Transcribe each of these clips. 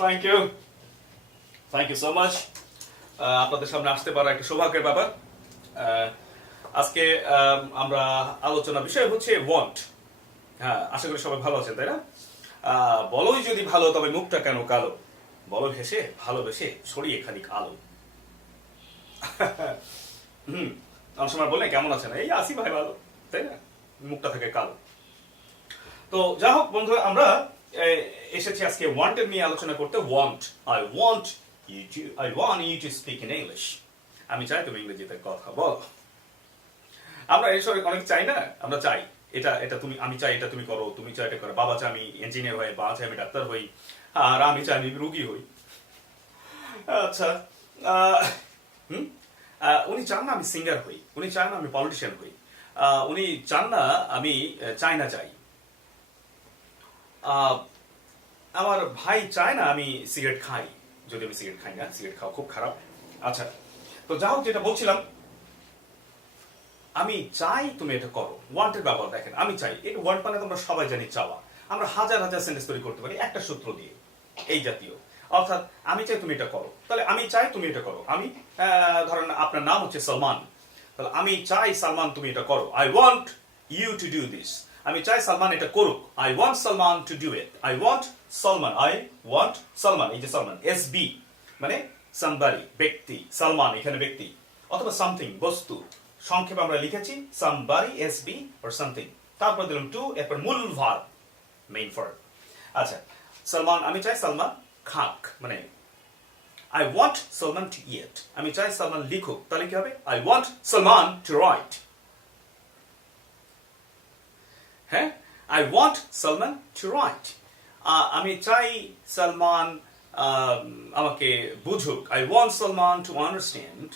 Thank you so much. আপনাদের সামনে আসতে পারা একটা সৌভাগ্যের ব্যাপার। আজকে আমরা আলোচনা বিষয় হচ্ছে ওয়ান্ট। হ্যাঁ, আশা করি সবাই ভালো আছেন, তাই না? বলোই যদি ভালো তবে মুখটা কেন কালো, বলো হেসে ভালোবেসে ছড়িয়ে খানিক আলো। অনেক সময় বললেন কেমন আছেন, এই আসি ভাই ভালো, তাই না? মুখটা থাকে কালো। তো যা হোক বন্ধুরা, আমরা এসেছি আজকে ওয়ান্টেড নিয়ে আলোচনা করতে। Want, I want you to speak in English. আমি চাই তুমি ইংরেজিতে কথা বলো। আমরা এসব অনেক চাই না, আমরা চাই এটা তুমি, আমি চাই এটা তুমি করো, তুমি চাই এটা করো। বাবা চাই আমি ইঞ্জিনিয়ার হই, বাবা চাই আমি ডাক্তার হই, আর আমি চাই আমি রুগী হই। আচ্ছা, উনি চান না আমি সিঙ্গার হই, উনি চান না আমি পলিটিশিয়ান হই, উনি চান না আমি চায়না যাই, আমার ভাই চায় না আমি সিগারেট খাই, যদি আমি সিগারেট খাই না, সিগারেট খাওয়া খুব খারাপ। আচ্ছা, তো যা হোক, যেটা বলছিলাম, আমি চাই তুমি এটা করো। ওয়ান্টের ব্যাপার দেখেন, আমি চাই, এটা ওয়ান্ট মানে তোমরা সবাই জানি চাওয়া। আমরা হাজার হাজার সেন্টেন্স তৈরি করতে পারি একটা সূত্র দিয়ে, এই জাতীয়। অর্থাৎ আমি চাই তুমি এটা করো, তাহলে আমি চাই তুমি এটা করো। আমি ধরেন আপনার নাম হচ্ছে সালমান, তাহলে আমি চাই সালমান তুমি এটা করো। I want you to do this. আমি চাই সালমান এটা করুক। I want Salman to do it. I want Salman, I want Salman. এই যে সালমান, এস বি মানে সামবারি, ব্যক্তি। সালমান এখানে ব্যক্তি, অথবা সামথিং বস্তু। সংক্ষেপে আমরা লিখেছি summary, S B or something. তারপর দিলাম টু, এরপর মূল ভার্ব, মেইন ভার্ব। আচ্ছা, সালমান, আমি চাই সালমান খাক, মানে I want Salman to eat. আমি চাই সালমান লিখুক, তাহলে কি হবে? I want Salman to write. হ্যাঁ, I want Salman to write. আমি চাই সালমান আমাকে বুঝুক। I want Salman to understand.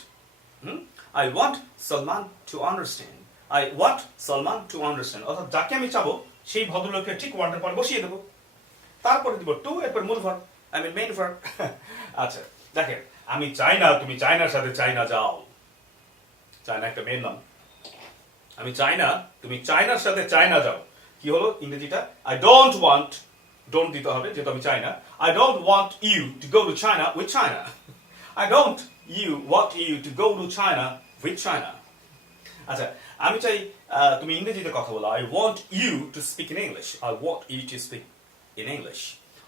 I want Salman to understand. I want Salman to understand. অর্থাৎ যাকে আমি চাবো সেই ভদ্রলোককে ঠিক ওয়ান্টের পর বসিয়ে দেবো, তারপরে দিব টু, এরপর মূল verb, I mean main verb. আচ্ছা, দেখেন, আমি চাই না তুমি চায়নার সাথে চায়না যাও। চায়না একটা মেয়ের নাম। আমি চাই না তুমি চায়নার সাথে চায়না যাও। কি হলো ইংরেজিটা? আই ডোন্ট ওয়ান্ট, ডোন্ট দিতে হবে যেহেতু আমি চাই না। I don't want you to go to China with China. I don't want you to go to China with China. আচ্ছা, আমি চাই তুমি ইংরেজিতে কথা বলো। I want you to speak in English. I want you to speak in English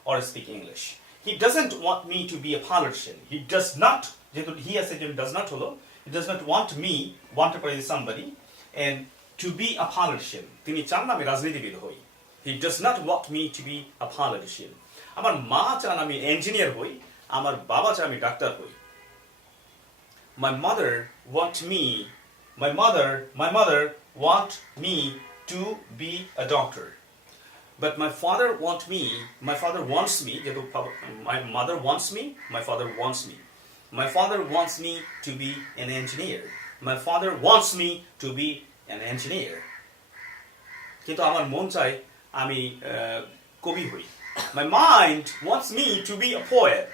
or speak English. He doesn't want me to be a politician. He does not, he has said does not holo, he does not want me, wanted by somebody, and to be a politician. তিনি চান না আমি রাজনীতিবিদ হই। He does not want me to be a politician. আমার মা চান আমি ইঞ্জিনিয়ার হই, আমার বাবা চান আমি ডাক্তার হই। My mother want me, my mother want me to be a doctor. But my father wants me, my mother wants me, my father wants me. My father wants me to be an engineer. My father wants me to be an engineer. কিন্তু আমার মন চায় আমি কবি হই। My mind wants me to be a poet.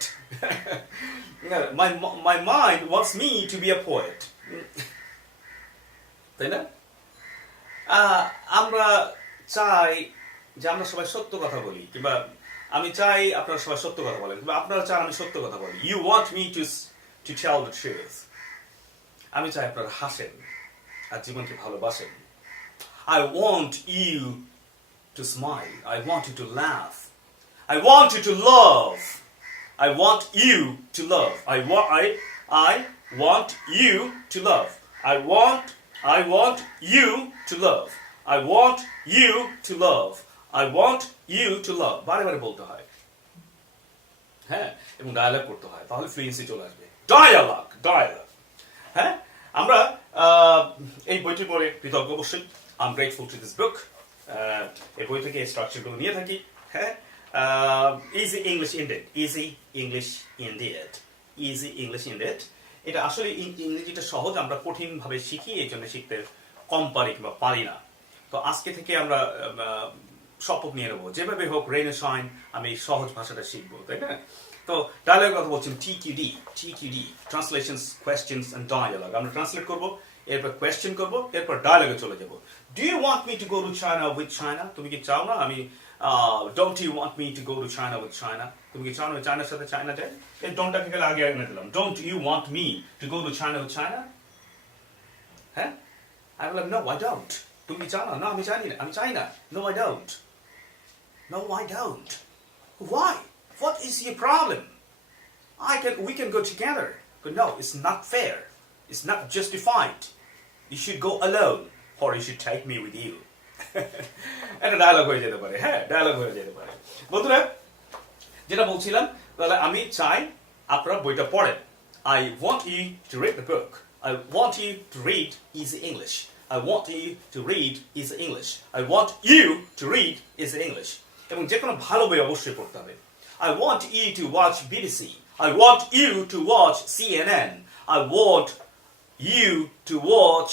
my mind wants me to be a poet. তাই না? আমরা চাই যে আমরা সবাই সত্য কথা বলি, কিংবা আমি চাই আপনারা সবাই সত্য কথা বলেন, কিংবা আপনারা চান আমি সত্য কথা বলি। You want me to tell the truth. আমি চাই আপনারা হাসেন আর জীবনকে ভালোবাসেন। I want you to smile. I want you to laugh. I want you to love. I want you to love. I want you to love. I want you to love. I want you to love. I want you to love. বারে বারে বলতে হয়, হ্যাঁ, এবং dialogue করতে হয়, তাহলে fluency চলে আসবে। ডায়ালগ। হ্যাঁ, আমরা এই বইটি পড়ে কৃতজ্ঞ অবশ্যই। I am grateful to this book. এই বই থেকে এই স্ট্রাকচারগুলো নিয়ে থাকি। হ্যাঁ, easy English indeed, easy English indeed, easy English indeed. এটা আসলে ইংরেজিটা সহজ, আমরা কঠিন ভাবে শিখি, এই জন্য শিখতে কম পারি কিংবা পারি না। তো আজকে থেকে আমরা শপথ নিয়ে নেবো, যেভাবে হোক রেন শাইন আমি সহজ ভাষাটা শিখবো, তাই না? তো ডায়ালগের কথা বলছেন, TQD, translations, questions and dialogue. আমরা ট্রান্সলেট করবো, এরপর কোয়েশ্চেন করবো, এরপর ডায়ালগে চলে যাবো। Do you want me to go to China with China? তুমি কি চাও না আমি don't you want me to go to China with China? তুমি কি চাও চায়নার সাথে চায়না যায়? এই ডোন্টটাকে গেলে আগে এনে দিলাম। Don't you want me to go to China with China? হ্যাঁ? I will like, no, I don't. তুমি কি চাও না? No, আমি চাই না। No, I don't. No, I don't. Why? What is your problem? We can go together. But no, it's not fair. It's not justified. You should go alone, or you should take me with you. একটা dialogue হয়ে যেতে পারে, হ্যাঁ, dialogue হয়ে যেতে পারে। বন্ধুরা, যেটা বলছিলাম, তাহলে আমি চাই আপনারা বইটা পড়েন। I want you to read the book. I want you to read easy English. I want you to read easy English. I want you to read easy English. এবং যে কোনো ভালো বই অবশ্যই পড়তে হবে। I want you to watch BBC. I want you to watch CNN. I want you to watch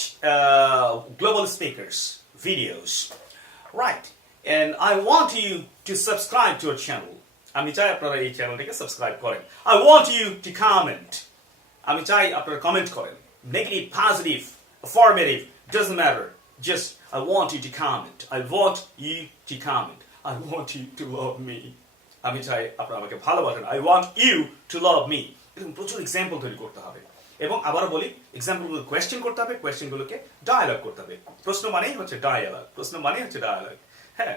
global speakers videos, right? And I want you to subscribe to our channel. আমি চাই আপনারা এই চ্যানেলটাকে সাবস্ক্রাইব করেন। I want you to comment. আমি চাই আপনারা comment করেন। Negative, positive, affirmative, doesn't matter. Just I want you to comment. I want you to comment. I want you to love me. আমি চাই আপনারা আমাকে ভালোবাসেন। I want you to love me. এরকম প্রচুর এক্সাম্পল তৈরি করতে হবে। এবং আবারও বলি, এক্সাম্পলগুলো কোয়েশ্চেন করতে হবে, কোয়েশ্চেনগুলোকে ডায়ালগ করতে হবে। প্রশ্ন মানেই হচ্ছে ডায়ালগ, প্রশ্ন মানেই হচ্ছে ডায়ালগ। হ্যাঁ,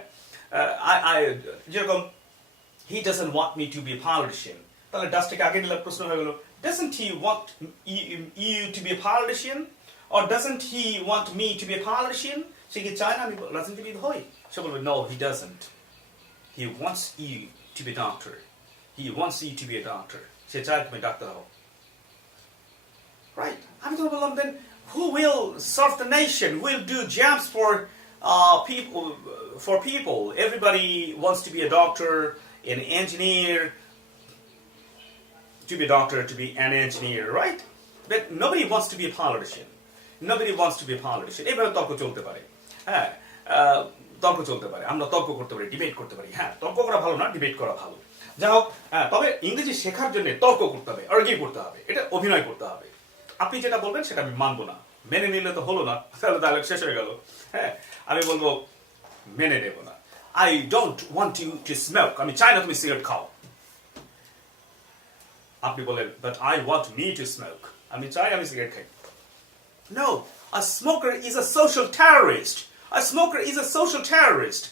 যেরকম he doesn't want me to be a politician, তাহলে ডাসটাকে আগে নিলাম, প্রশ্ন হয়ে গেল, doesn't he want you to be a politician? Or doesn't he want me to be a politician? সে কি চায় না আমি রাজনীতিবিদ হই? সে বলবে, no, he doesn't. He wants you to be a doctor. He wants you to be a doctor. সে চায় তুমি doctor হও। Right? আমি তো বললাম, then who will serve the nation? Who will do jobs for people? Everybody wants to be a doctor, an engineer, to be a doctor, to be an engineer, right? But nobody wants to be a politician. Nobody wants to be a politician. এভাবে তর্ক চলতে পারে। হ্যাঁ, তর্ক চলতে পারে। আমরা তর্ক করতে পারি, ডিবেট করতে পারি। হ্যাঁ, তর্ক করা ভালো না, ডিবেট করা ভালো। যাই হোক, তবে ইংরেজি শেখার জন্য তর্ক করতে হবে, আর্গিউ করতে হবে, এটা অভিনয় করতে হবে। আপনি যেটা বলবেন সেটা আমি মানবো না, মেনে নিলে তো হলো না, তাহলে ডায়লগ শেষ হয়ে গেল। হ্যাঁ, আমি বলবো মেনে নেব না। I don't want you to smoke. আমি চাই না তুমি সিগারেট খাও। আপনি বলেন, but I want me to smoke. আমি চাই আমি সিগারেট খাই। No, a smoker is a social terrorist. A smoker is a social terrorist.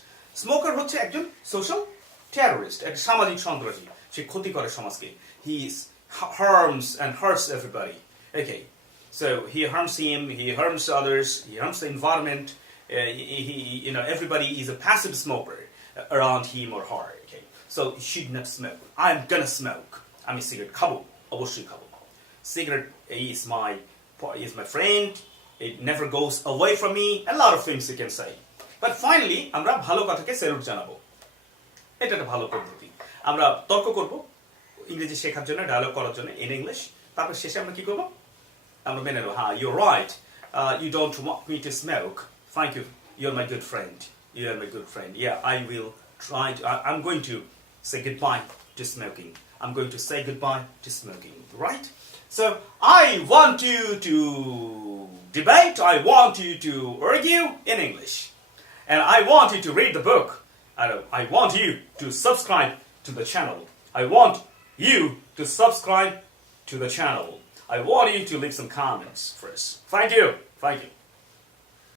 Smoker হচ্ছে একজন social terrorist, এক সামাজিক সন্ত্রাসী। সে ক্ষতি করে সমাজকে। He harms and hurts everybody. Okay, so he harms him, he harms others, he harms the environment. Everybody is a passive smoker around him or her. Okay, so he should not smoke. I'm gonna smoke. আমি cigarette খাবো, অবশ্যই খাবো। Cigarette is my friend. It never goes away from me. A lot of things you can say. But finally, আমরা ভালো কথাকে salute জানাবো। এটা একটা ভালো পদ্ধতি। আমরা তর্ক করব ইংরেজি শেখার জন্য, ডায়ালগ করার জন্য in English. তারপর শেষে আমরা কি করব? আমরা মেনে নেব, হ্যাঁ, you're right. You don't want me to smoke. Thank you. You're my good friend. You're my good friend. Yeah, I will try to. I'm going to say goodbye to smoking. I'm going to say goodbye to smoking. Right? So I want you to debate. I want you to argue in English, and I want you to read the book. I want you to subscribe to the channel. I want you to subscribe to the channel. I want you to leave some comments first. Thank you. Thank you.